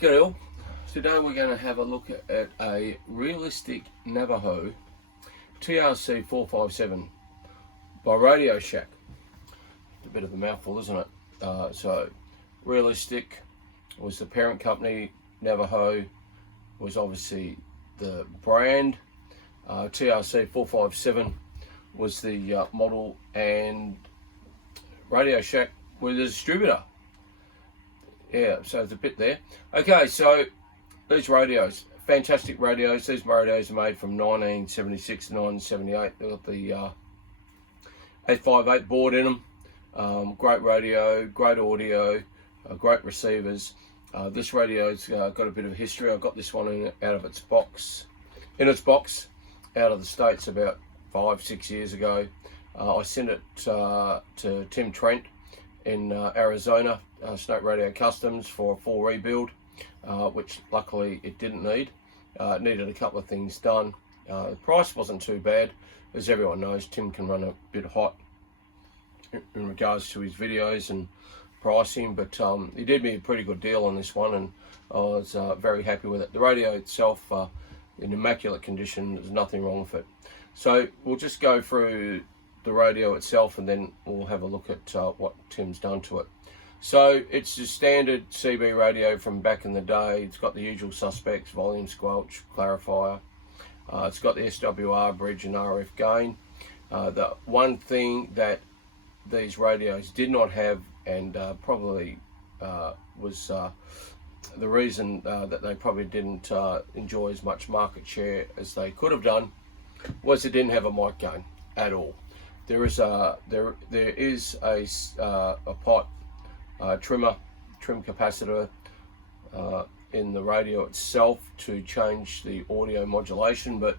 Good all. Today we're going to have a look at a realistic Navajo TRC 457 by Radio Shack. It's a bit of a mouthful, isn't it? So Realistic was the parent company, Navajo was obviously the brand, TRC 457 was the model, and Radio Shack was the distributor. Yeah, so there's a bit there. Okay, so these radios, fantastic radios. These radios are made from 1976 to 1978. They've got the 858 board in them. Great radio, great audio, great receivers. This radio's got a bit of history. I got this one out of its box, out of the States about 5-6 years ago. I sent it to Tim Trent in Arizona, Snake Radio Customs, for a full rebuild, which luckily it didn't need. It needed a couple of things done. The price wasn't too bad. As everyone knows, Tim can run a bit hot in regards to his videos and pricing, but he did me a pretty good deal on this one, and I was very happy with it. The radio itself, in immaculate condition, there's nothing wrong with it. So we'll just go through the radio itself, and then we'll have a look at what Tim's done to it. So it's a standard CB radio from back in the day. It's got the usual suspects: volume, squelch, clarifier. It's got the SWR bridge and RF gain. The one thing that these radios did not have, and probably was the reason that they probably didn't enjoy as much market share as they could have done, was it didn't have a mic gain at all. There is a pot trim capacitor in the radio itself to change the audio modulation, but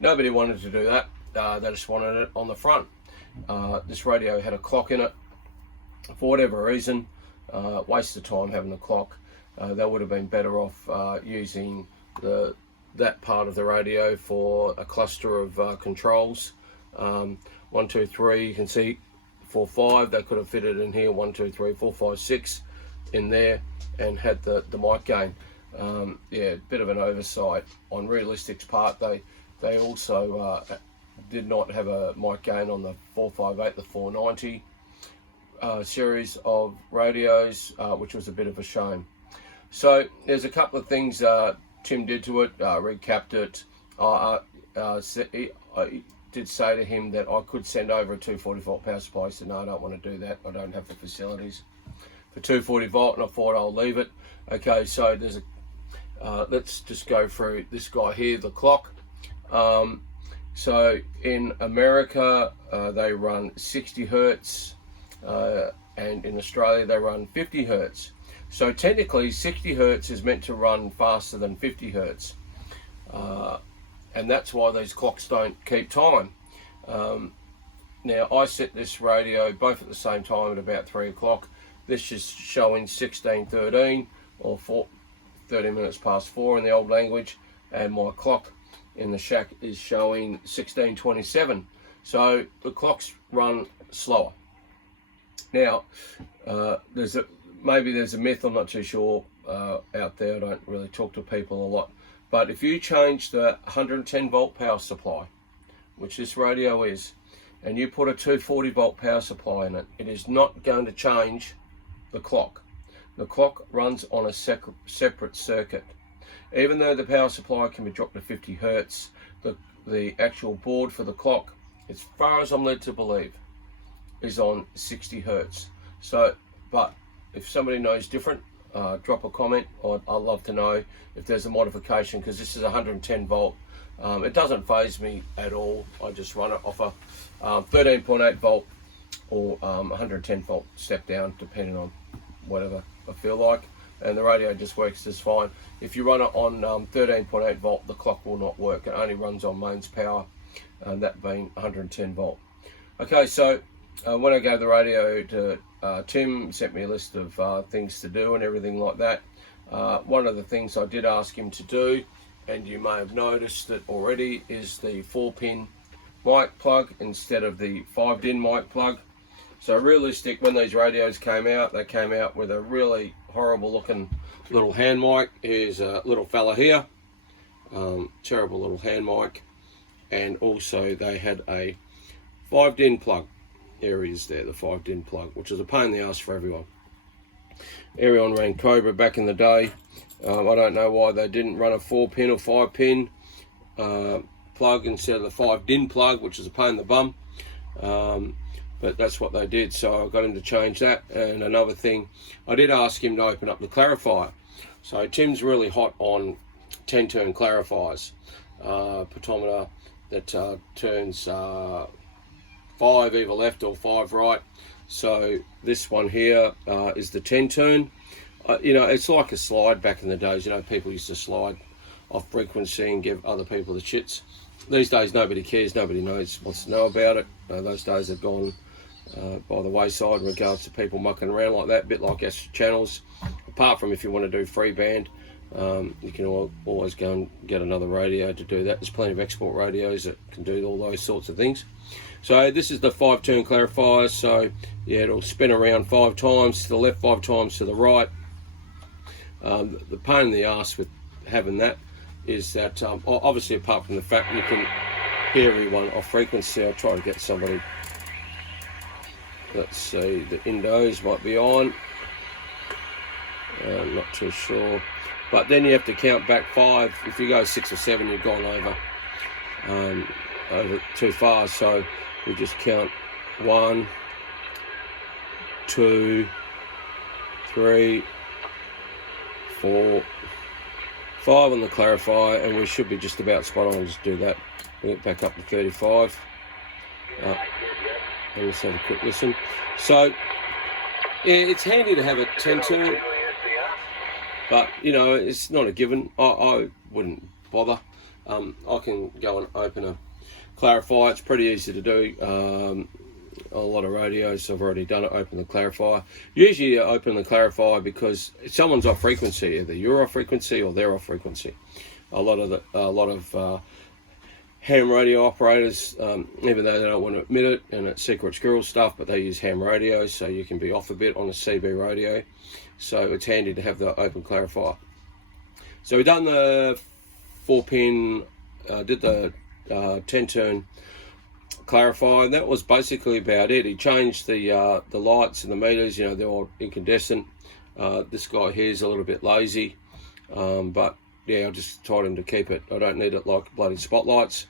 nobody wanted to do that. They just wanted it on the front. This radio had a clock in it. For whatever reason, waste of time having a clock. They would have been better off using that part of the radio for a cluster of controls. 1, 2, 3, you can see 4, 5, they could have fitted in here. 1, 2, 3, 4, 5, 6 in there, and had the mic gain. Yeah, bit of an oversight on Realistic's part. They also did not have a mic gain on the 458, the 490 series of radios, which was a bit of a shame. So there's a couple of things Tim did to it, recapped it. I did say to him that I could send over a 240 volt power supply. He said, no, I don't want to do that. I don't have the facilities for 240 volt, and I thought I'll leave it. Okay, so there's let's just go through this guy here, the clock. So in America, they run 60 hertz, and in Australia, they run 50 hertz. So technically, 60 hertz is meant to run faster than 50 hertz. And that's why these clocks don't keep time. Now, I set this radio both at the same time at about 3 o'clock. This is showing 16:13, or 13 minutes past 4 in the old language, and my clock in the shack is showing 16:27. So the clocks run slower. Now, maybe there's a myth, I'm not too sure, out there. I don't really talk to people a lot. But if you change the 110 volt power supply, which this radio is, and you put a 240 volt power supply in it, it is not going to change the clock. The clock runs on a separate circuit. Even though the power supply can be dropped to 50 hertz, the actual board for the clock, as far as I'm led to believe, is on 60 hertz. So, but if somebody knows different, drop a comment. I'd love to know if there's a modification, because this is 110 volt. It doesn't phase me at all. I just run it off a 13.8 volt or 110 volt step down, depending on whatever I feel like, and the radio just works just fine. If you run it on 13.8 volt, the clock will not work. It only runs on mains power, and that being 110 volt. Okay, so when I gave the radio to Tim, sent me a list of things to do and everything like that. One of the things I did ask him to do, and you may have noticed it already, is the 4-pin mic plug instead of the 5-DIN mic plug. So Realistic, when these radios came out, they came out with a really horrible looking little hand mic. Here's a little fella here, terrible little hand mic. And also they had a 5-DIN plug. There he is there, the 5-DIN plug, which is a pain in the ass for everyone. Everyone ran Cobra back in the day. I don't know why they didn't run a 4-pin or 5-pin plug instead of the 5-DIN plug, which is a pain in the bum. But that's what they did, so I got him to change that. And another thing, I did ask him to open up the clarifier. So Tim's really hot on 10-turn clarifiers, potometer that turns 5 either left or 5 right. So this one here is the 10-turn. You know, it's like a slide back in the days. You know, people used to slide off frequency and give other people the shits. These days nobody cares, nobody wants to know about it. Those days have gone by the wayside in regards to people mucking around like that, a bit like Astro Channels. Apart from if you want to do free band, you can always go and get another radio to do that. There's plenty of export radios that can do all those sorts of things. So this is the 5-turn clarifier. So yeah, it'll spin around 5 times to the left, 5 times to the right. The pain in the ass with having that is that obviously, apart from the fact you can hear everyone off frequency. I'll try to get somebody. Let's see, the Indos might be on. I'm not too sure. But then you have to count back 5. If you go 6 or 7, you've gone over too far. So we just count 1, 2, 3, 4, 5 on the clarifier, and we should be just about spot on. Just do that. Bring it back up to 35. And let's have a quick listen. So yeah, it's handy to have a 10-turn, but you know, it's not a given. I wouldn't bother. I can go and open a clarifier. It's pretty easy to do. A lot of radios I've already done it, open the clarifier. Usually you open the clarifier because someone's off frequency, either you're off frequency or they're off frequency. A lot of ham radio operators, even though they don't want to admit it, and it's secret squirrel stuff, but they use ham radios, so you can be off a bit on a CB radio. So it's handy to have the open clarifier. So we've done the 4-pin, did the 10-turn clarifier, and that was basically about it. He changed the lights and the meters. You know, they're all incandescent. This guy here is a little bit lazy, but yeah, I just told him to keep it. I don't need it like bloody spotlights.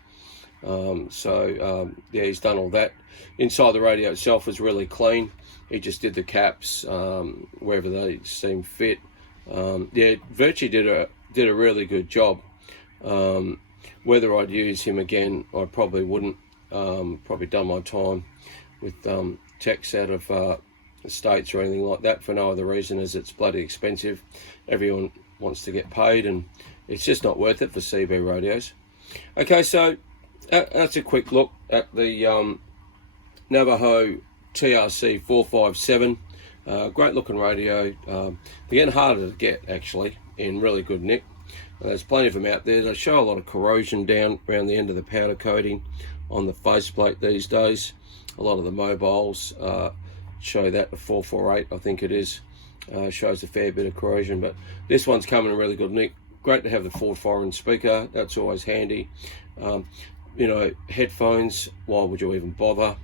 Yeah, he's done all that. Inside the radio itself was really clean. He just did the caps wherever they seem fit. Yeah, Virtue did a really good job. Whether I'd use him again, I probably wouldn't. Probably done my time with techs out of the States or anything like that for no other reason as it's bloody expensive. Everyone wants to get paid, and it's just not worth it for CB radios. Okay, so that's a quick look at the Navajo TRC 457. Great looking radio. They're getting harder to get, actually, in really good nick. There's plenty of them out there. They show a lot of corrosion down around the end of the powder coating on the faceplate these days. A lot of the mobiles show that, the 448 I think it is, shows a fair bit of corrosion, but this one's coming in really good nick. Great to have the Ford foreign speaker, that's always handy. You know, headphones, why would you even bother?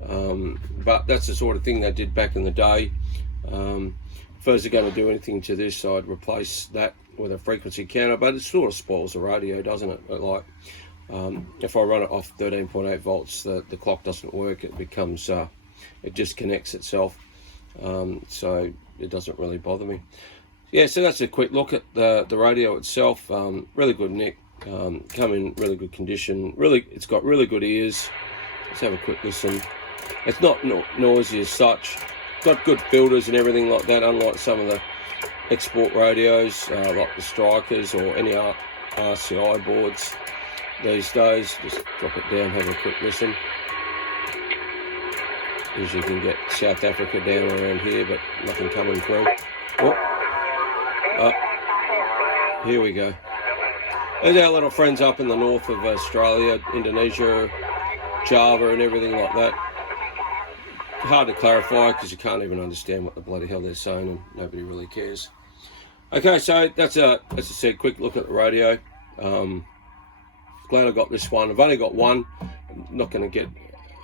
But that's the sort of thing they did back in the day. If I was going to do anything to this, I'd replace that with a frequency counter, but it sort of spoils the radio, doesn't it? Like, if I run it off 13.8 volts, the clock doesn't work. It becomes, it disconnects itself. So it doesn't really bother me. Yeah, so that's a quick look at the radio itself. Really good nick, come in really good condition. Really, it's got really good ears. Let's have a quick listen. It's not noisy as such. Got good filters and everything like that, unlike some of the export radios, like the Strikers or any RCI boards these days. Just drop it down, have a quick listen. As you can get South Africa down around here, but nothing coming through. Oh, here we go. There's our little friends up in the north of Australia, Indonesia, Java and everything like that. hard to clarify because you can't even understand what the bloody hell they're saying, and nobody really cares. Okay, so that's as I said, quick look at the radio. Glad I got this one. I've only got one. I'm not going to get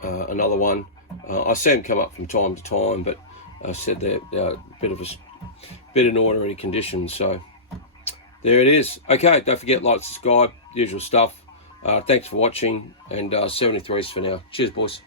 another one. I see them come up from time to time, but I said they're a bit in ordinary condition. So there it is. Okay, don't forget, like, subscribe, usual stuff. Thanks for watching, and 73s for now. Cheers, boys.